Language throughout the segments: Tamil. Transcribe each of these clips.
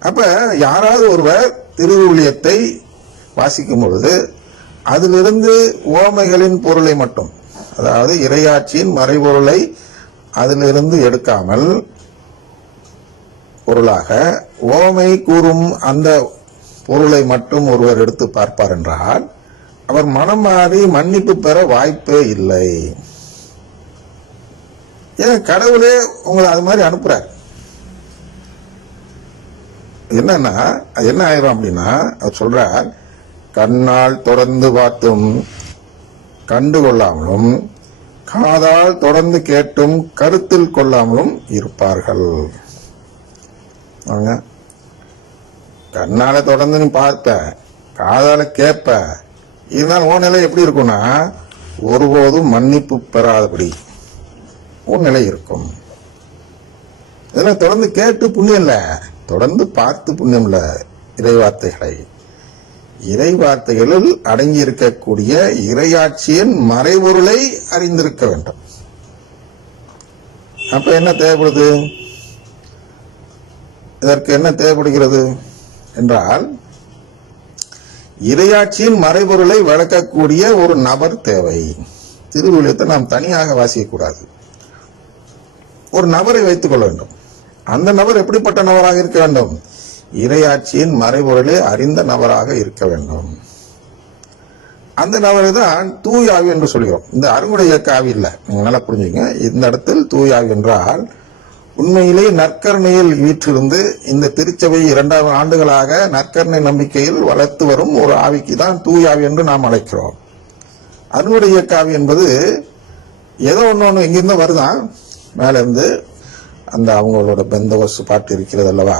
அப்ப யாராவது ஒருவர் திருவுளியத்தை வாசிக்கும் பொழுது அதிலிருந்து ஓமைகளின் பொருளை மட்டும் அதாவது இரையாட்சியின் மறைபொருளை அதிலிருந்து எடுக்காமல் பொருளாக ஓமை கூறும் அந்த பொருளை மட்டும் ஒருவர் எடுத்து பார்ப்பார் என்றால் அவர் மனம் மாறி மன்னிப்பு பெற வாய்ப்பே இல்லை. ஏன் கடவுளே உங்களை அது மாதிரி அனுப்புறார். என்னன்னா அது என்ன ஆயிரும் அப்படின்னா அவர் சொல்றார் கண்ணால் தொடர்ந்து பார்த்தும் கண்டு கொள்ளாமலும் காதால் தொடர்ந்து கேட்டும் கருத்தில் கொள்ளாமலும் இருப்பார்கள். கண்ணால தொடர்ந்து நீ பார்ப்ப காதால கேட்ப இருந்தாலும் உன் நிலை எப்படி இருக்கும்னா ஒருபோதும் மன்னிப்பு பெறாதபடி உன் நிலை இருக்கும். இதெல்லாம் தொடர்ந்து கேட்டு புண்ணியம் இல்லை. தொடர்ந்து பார்த்து புண்ணியமில்ல இறைவார்த்தைகளை. இறைவார்த்தைகளில் அடங்கியிருக்கக்கூடிய அடங்கி இருக்கக்கூடிய இறையாட்சியின் மறைபொருளை அறிந்திருக்க வேண்டும். அப்ப என்ன தேவைப்படுது? இதற்கு என்ன தேவைப்படுகிறது என்றால் இறையாட்சியின் மறைபொருளை விளக்கக்கூடிய ஒரு நபர் தேவை. திருவிழியத்தை நாம் தனியாக வாசிக்கக்கூடாது. ஒரு நபரை வைத்துக் கொள்ள வேண்டும். அந்த நபர் எப்படிப்பட்ட நபராக இருக்க வேண்டும்? இறையாட்சியின் மறைபொருளை அறிந்த நபராக இருக்க வேண்டும். அந்த நபரை தான் தூயாவி என்று சொல்கிறோம். இந்த அருங்குடைய இயக்க ஆவி இல்லை. நீங்க நல்லா புரிஞ்சுங்க இந்த இடத்தில் தூயாவி என்றால் உண்மையிலே நற்கருணையில் வீற்றிருந்து இந்த திருச்சபை இரண்டாயிரம் ஆண்டுகளாக நற்கருணை நம்பிக்கையில் வளர்த்து வரும் ஒரு ஆவிக்கு தான் தூயாவி என்று நாம் அழைக்கிறோம். அருங்குடைய இயக்காவி என்பது ஏதோ ஒன்று ஒன்று எங்கிருந்தோ வருதான். மேலேருந்து அந்த அவங்களோட பெந்தவசு பாட்டு இருக்கிறது அல்லவா?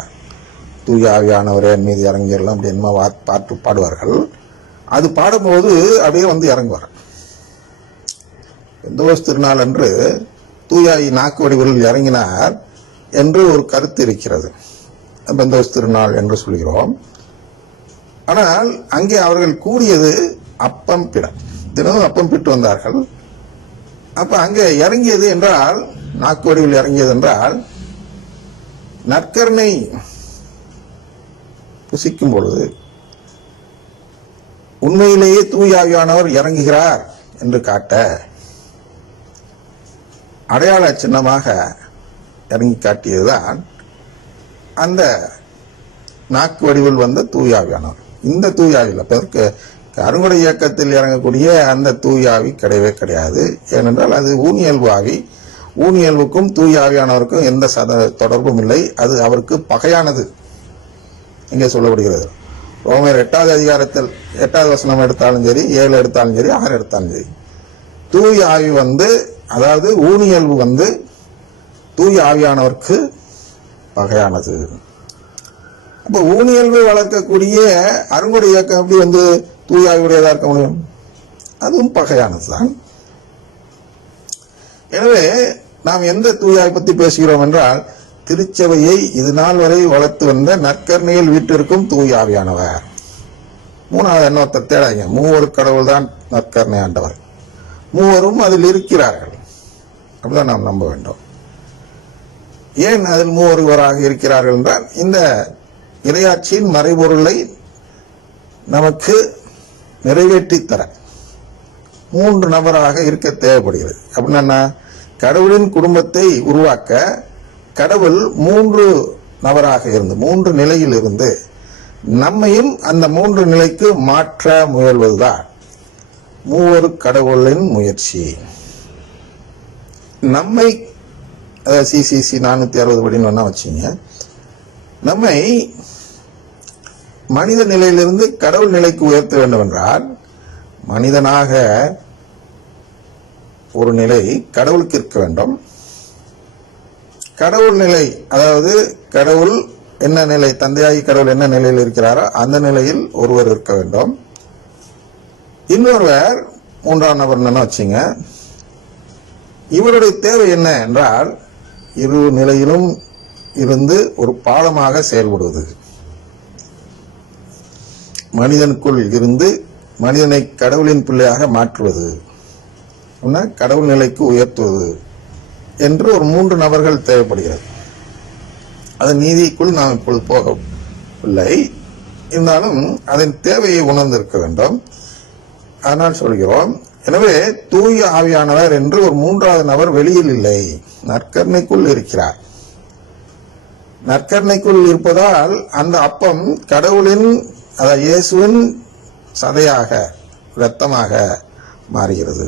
தூய ஆவியானவரே என் மீது இறங்கிடலாம் அப்படி பாட்டு பாடுவார்கள். அது பாடும்போது அப்படியே வந்து இறங்குவார். பெந்தவஸ் திருநாள் அன்று தூயாயி நாக்கு வடிவில் இறங்கினார் என்று ஒரு கருத்து இருக்கிறது. பெந்தோஸ் திருநாள் என்று சொல்கிறோம். ஆனால் அங்கே அவர்கள் கூடியது அப்பம் பிட தினமும் அப்பம் பிட்டு வந்தார்கள். அப்ப அங்க இறங்கியது என்றால் நாக்கு வடிவில் இறங்கியது என்றால் நற்கருணை புசிக்கும் பொழுது உண்மையிலேயே தூயாவியானவர் இறங்குகிறார் என்று காட்ட அடையாள சின்னமாக இறங்கி காட்டியதுதான் அந்த நாக்கு வடிவில் வந்த தூயாவியானவர். இந்த தூயாவில் பெருக்கு அருங்குடை இயக்கத்தில் இறங்கக்கூடிய அந்த தூயாவி கிடையவே கிடையாது. ஏனென்றால் அது ஊனியல்பு ஆவி ஊனியல்புக்கும் தூயாவியானவருக்கும் எந்த சத தொடர்பும் இல்லை. அது அவருக்கு பகையானது. இங்கே சொல்லப்படுகிறது. ரோமர் எட்டாவது அதிகாரத்தில் எட்டாவது வசனம் எடுத்தாலும் சரி ஏழு எடுத்தாலும் சரி ஆறு எடுத்தாலும் சரி. தூய் ஆவி வந்து அதாவது ஊனியல்பு வந்து தூய் ஆவியானவருக்கு பகையானது. அப்போ ஊனியல்பு வளர்க்கக்கூடிய அருங்குடை இயக்கம் எப்படி வந்து தூயாவிடையதாக இருக்க முடியும்? அதுவும் பகையானது தான் எனவே நாம் எந்த தூயாய் பத்தி பேசுகிறோம் என்றால் திருச்சபையை இது நாள் வரை வளர்த்து வந்த நற்கர்ணியில் வீட்டிற்கும் தூயாவியானவர் மூணாவது இன்னொருத்த தேடாங்க மூவர் கடவுள் தான் நற்கர்ணை ஆண்டவர். மூவரும் அதில் இருக்கிறார்கள். அப்படிதான் நாம் நம்ப வேண்டும். ஏன் அதில் மூவருவராக இருக்கிறார்கள் என்றால் இந்த இரையாட்சியின் மறைபொருளை நமக்கு நிறைவேற்றி தர மூன்று நபராக இருக்க தேவைப்படுகிறது. அப்படின்னா கடவுளின் குடும்பத்தை உருவாக்க கடவுள் மூன்று நபராக இருந்து மூன்று நிலையில் இருந்து நம்மையும் அந்த மூன்று நிலைக்கு மாற்ற முயல்வதுதான் மூவர் கடவுளின் முயற்சி. நம்மை சிசிசி நானூத்தி அறுபது படின்னு வேணா வச்சுங்க நம்மை மனித நிலையிலிருந்து கடவுள் நிலைக்கு உயர்த்த வேண்டும் என்றால் மனிதனாக ஒரு நிலை கடவுளுக்கு இருக்க வேண்டும். கடவுள் நிலை அதாவது கடவுள் என்ன நிலை தந்தையாகி கடவுள் என்ன நிலையில் இருக்கிறாரோ அந்த நிலையில் ஒருவர் இருக்க வேண்டும். இன்னொருவர் மூன்றாம் நபர் என்ன வச்சுங்க இவருடைய தேவை என்ன என்றால் இரு நிலையிலும் இருந்து ஒரு பாலமாக செயல்படுவது. மனிதனுக்குள் இருந்து மனிதனை கடவுளின் பிள்ளையாக மாற்றுவது கடவுள் நிலைக்கு உயர்த்துவது என்று ஒரு மூன்று நபர்கள் தேவைப்படுகிறது. அது நீதிக்குள் நாம் இப்பொழுது போகவில்லை. இருந்தாலும் அதன் தேவையை உணர்ந்திருக்க வேண்டும். அதனால் சொல்கிறோம் எனவே தூய ஆவியானவர் என்று ஒரு மூன்றாவது நபர் வெளியில் இல்லை. நற்கருணைக்குள் இருக்கிறார். நற்கருணைக்குள் இருப்பதால் அந்த அப்பம் கடவுளின் அதாவது இயேசுவின் சதையாக இரத்தமாக மாறுகிறது.